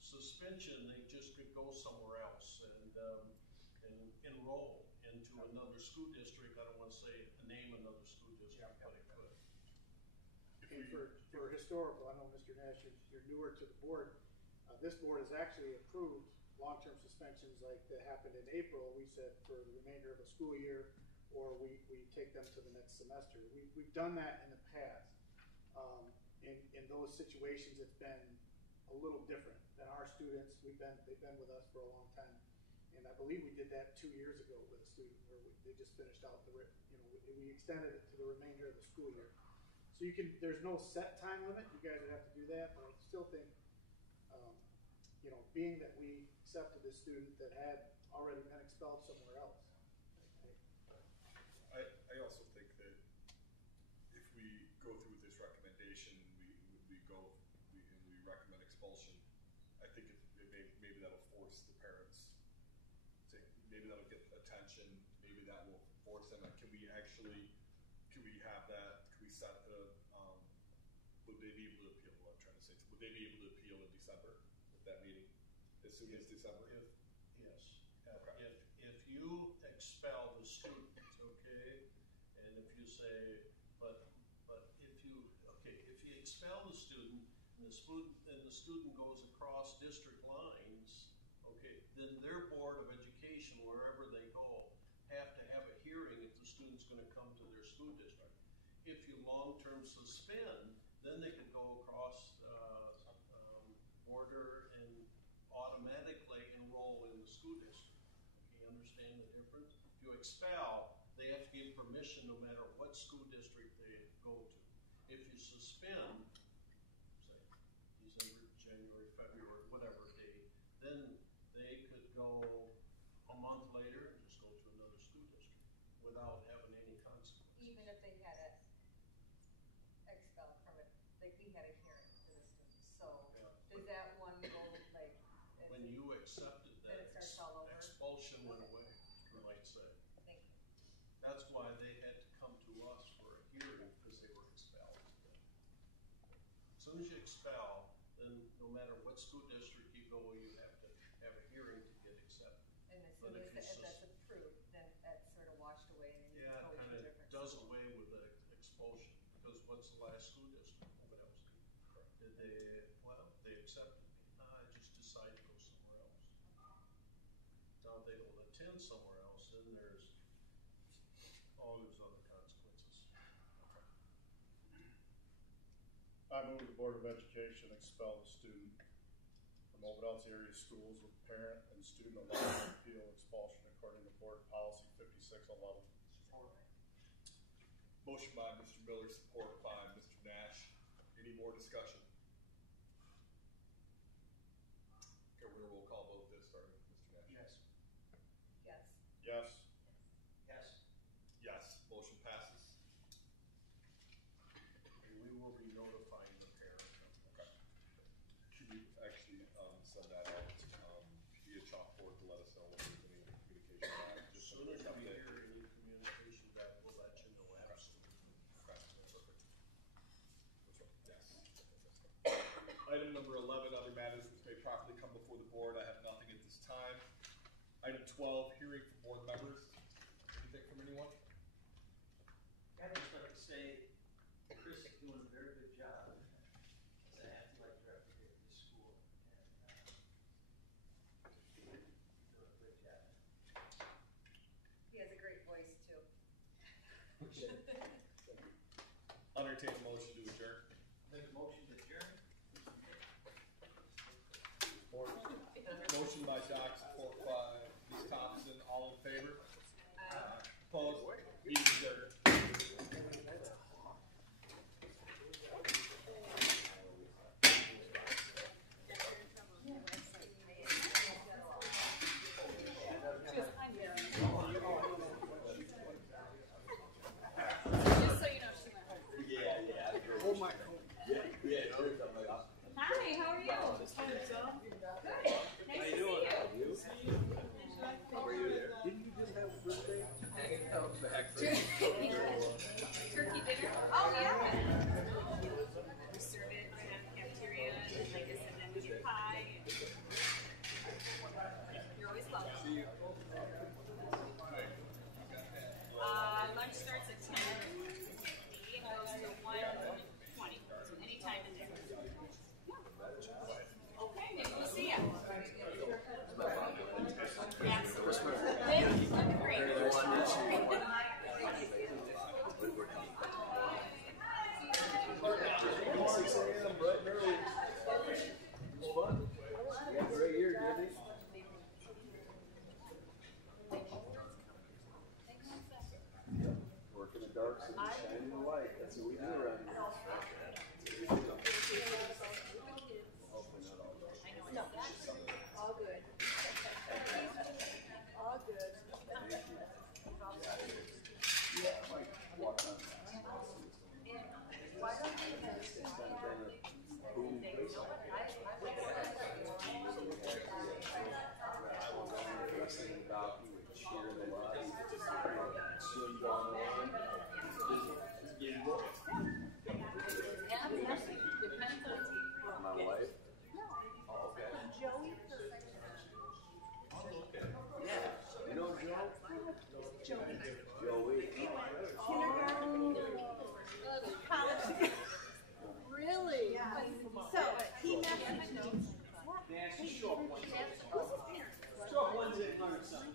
Suspension, they just could go somewhere else and enroll into another school district. I don't wanna say, name another school district, but it could. And for historical, I know Mr. Nash, you're newer to the board. This board has actually approved long-term suspensions like that happened in April. We said for the remainder of a school year, or we take them to the next semester. We've done that in the past. In those situations, it's been a little different than our students. They've been with us for a long time, and I believe we did that 2 years ago with a student where they just finished out we extended it to the remainder of the school year. So there's no set time limit. You guys would have to do that, but I still think, being that we accepted this student that had already been expelled somewhere else. I also think that if we go through this recommendation and we recommend expulsion, I think maybe that'll force the parents to, maybe that'll get attention, maybe that will force them. Can we have that, can we set the, would they be able to appeal, what I'm trying to say, would they be able to appeal in December at that meeting? As soon as December? Yes. Okay. If you expel the student, okay, and if you say, but if you expel the student and the student goes across district lines, okay, then their Board of Education, wherever they go, have to have a hearing if the student's gonna come to their school district. If you long-term suspend, then they could go across border and automatically enroll in the school district. Okay, you understand the difference? If you expel, they have to give permission no matter what school district they go to. If you suspend, say December, January, February, whatever date, then they could go a month later and just go to another school district without having any consequences. Even if they had it expelled from it, like we had a hearing for the students, so Yeah. does that one go like? When you accepted Then that, it starts all over? expulsion went Okay. away, you might say. Thank you. That's why they had to come to us for a hearing because they were expelled. As soon as you expel, then no matter what school district you go, you have to have a hearing to get accepted. And as But soon if as you that's approved, then that's sort of washed away and you Yeah, go it to kind a of different. does school. away with the expulsion, because what's the last school district? Ovid-Elsie. Did they accepted me. I just decided to go somewhere else. Now, if they don't attend somewhere else, then there's other consequences. I move the Board of Education expel the student from Ovid-Elsie area schools with parent and student allowed to appeal expulsion according to Board Policy 5611. Motion by Mr. Miller, support by Mr. Nash. Any more discussion? Okay, we're gonna roll call vote this, starting with Mr. Nash. Yes. Yes. Yes. Yes. Yes, motion passes. And we will be notifying the parent. Okay. Should we actually send that out via chalkboard to let us know if there's any communication on that? As Just soon as an we update. hear any communication Item number 11, other matters which may properly come before the board. I have nothing at this time. Item 12, hearing from board members. Anything from anyone? I'd just like to say, Chris is doing a very good job as an athletic director here at this school. And doing a great job. He has a great voice too. Entertain a motion to adjourn. Make a motion to adjourn. Motion by Doc, support by Ms. Thompson. All in favor? Opposed? Meeting adjourned. Just so you know, she went home. Oh my. Hi, how are you? Good. Nice to see you. How are you there? Didn't you just have a birthday? Hanging out back. Turkey dinner? Oh, yeah. We serve it right out of the cafeteria, and like I said, then we get pie. You're always welcome. See you. Lunch starts at 10. It goes to 1:20. So anytime in there. Okay, maybe we'll see ya. Absolutely. That'd be great. Work in the dark, shining the light. That's what we do around here. No, all good. All good. Yeah, I might walk on. Why don't you It's kind of been a boom place. Wrestling about, he would cheer the line, swing down the line. Just get it. My wife? Oh, okay. Joey? Yeah. You know Joe? Joey. Joey. Kindergarten. College. Really? Yeah. So, he messaged me. Nancy, show up one day. Who's his parents? Show up Wednesday at lunch, son.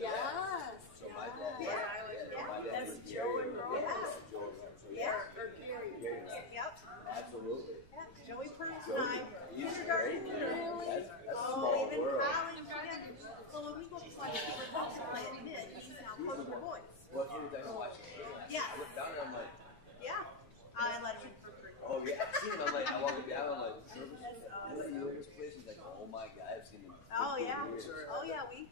Yes. So my dad. Yeah. That's was Joe Gary. and Rose. Joe, so Yeah, or Gary. Gary. Yep. Absolutely. Yeah. Joey Purse Joey, and I. he's Kindergarten. great. Really? That's a Oh, small even world. college together. So when we go to play, we're going to play at mid. He's now coaching the boys. What's your thing watching? Yeah. I looked down and I'm like, Yeah. I let him for free. oh yeah, I've seen him. I'm like, I walk down, I'm like, you know this place? He's like, oh my God, I've seen him. Oh yeah. for years. Oh yeah. We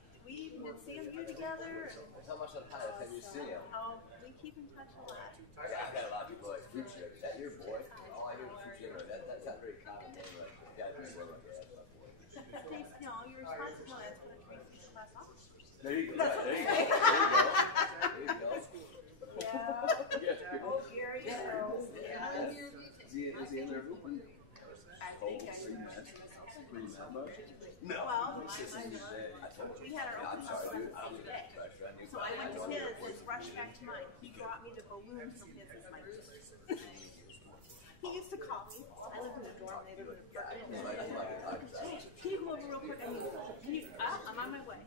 did CMU together. How much of the time have you seen him? Oh, we keep in touch a lot. Yeah, I've got a lot of people like fruit sugar. Is that your boy? All I hear is fruit sugar. That's not very common name. Like, guys just look like that. No, you're responsible. That's what it makes you class officer. There you go. There you go. There you go. Yeah. Oh, Gary. Yeah. Is he in their room? Oh, no. Well, I told we had our I'm open sorry, house dude. I don't today. get pressure on you. So I went to his and rushed back to mine. He brought me the balloons from his and mine. He used to call me. I live in a dorm. They live in a apartment. Can you go over real quick? I'm on my way.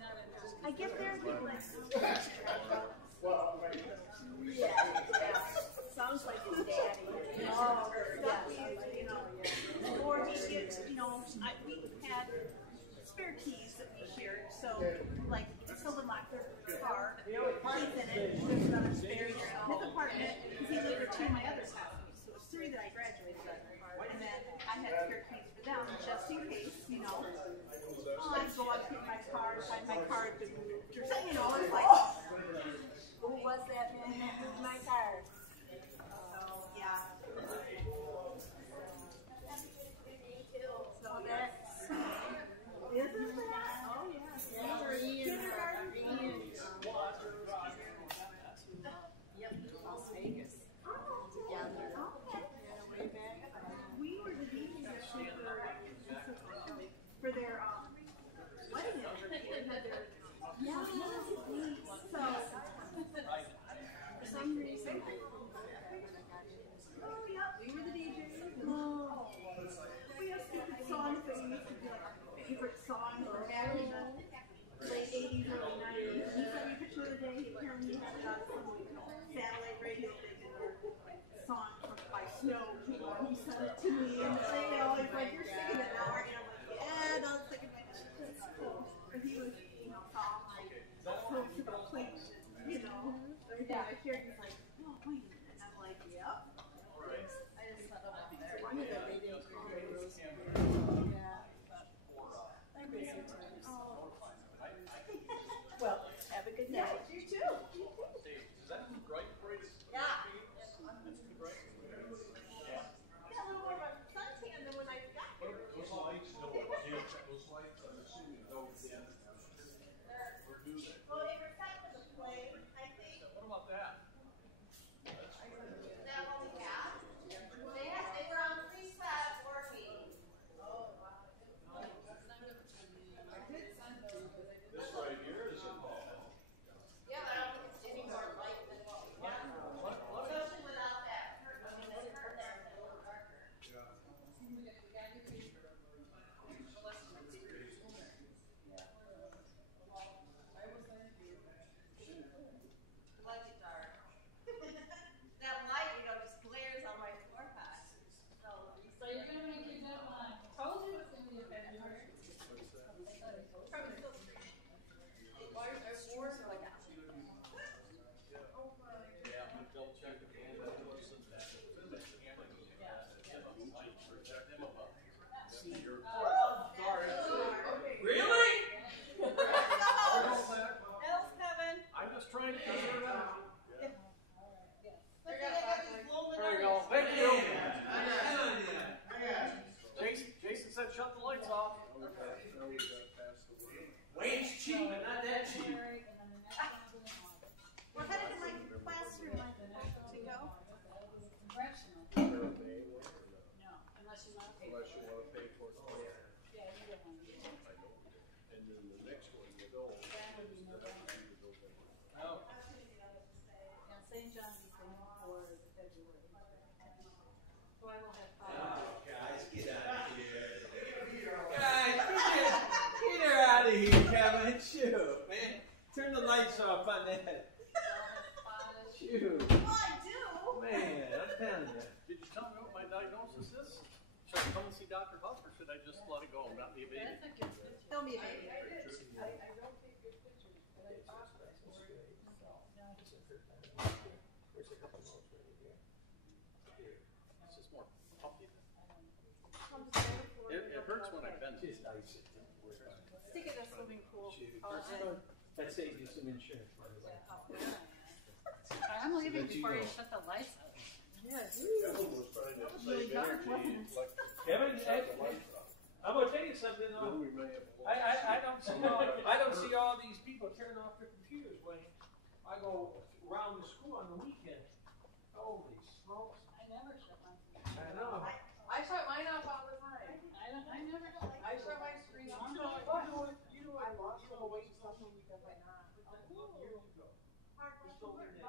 I get there and he's like, yeah. Sounds like his daddy. Oh, stuff we used to, you know. Or he gets, you know, we had spare keys that we shared. So, like, if someone locked their car, he's in it. There's another spare here in his apartment because he lived with two of my other classmates. So it was three that I graduated with. And then I had spare keys for them just in case, you know. Oh, I'd go out to my car, find my car at the moved or something, you know. It's like, who was that man that moved my car? Yeah. So that's, isn't that? Oh, yeah. some reason. Oh, yeah, we were the DJs. Oh. We have stupid songs that we used to do, like our favorite songs from back in the late 80s, early 90s. He sent me a picture the other day. He apparently had got some satellite radio thing and our song by Snow came on. He sent it to me and he's like, you're singing it now, aren't you? I'm like, yeah, no, it's singing my that's cool. But he was, soft, close to the plate, everything I shared, he's like, oh, wait a minute. And I'm like, yep. I just thought about that. One of the radio gurus. Yeah. I miss you too. Oh. Well, have a good night. You too. Is that too bright for you? Yeah. That's too bright? Yeah, a little more of a suntan than when I got here. Those lights, those lights, I'm assuming, don't dim. Or do they? Well, they were set for the play, I think. What about that? That one we have? They were on preset working. This right here is involved. Yeah, but I don't think it's any more light than what we have. Especially without that curtain. I mean, the curtain there is a little darker. I like it dark. That light, just glares on my floor pot. So you're gonna make your deadline. Told you it's gonna be in February. Probably still screaming. Why are there floors like that? Oh my. Yeah, I'm double checking. And that wasn't that. Project them above. Senior. Really? Else, Kevin. I'm just trying to figure it out. Look at I got these blown There you go. Thank you. Jason said shut the lights off. Wayne's cheap, but not that cheap. We're headed to my classroom, I think, to go. Correctional. No, unless you want to pay. Unless you want to pay for it. Yeah, you don't want to. I know. And then the next one you don't. That would be November. Oh. Now, St. John's is going for the February. So I will have Guys, get out of here. Guys, get her out of here, Kevin. Shoot, man. Turn the lights off on that. Shoot. Well, I do. Man, I'm telling you. Did you tell me what my diagnosis is? Should I come and see Dr. Huff or should I just let it go and not be a baby? That's a good picture. Don't be a baby. I don't take good pictures, but I thought that was It's just more puppy. It hurts when I bend it. Stick it in a swimming pool. That saves you some insurance money. I'm leaving before you shut the lights out. Yes. Kevin was trying to really save dark, energy. wasn't it? Like, Kevin, shut the lights off. I'm gonna tell you something Then though. we may have a I don't see all these people turning off their computers, Wayne. I go around the school on the weekend. Holy smokes. I never shut my computer. I know. I shut mine off all the time. I never don't like I shut my screen off. You know what? I lost the whole weight stuff when you got my knot. Years ago. Just over there.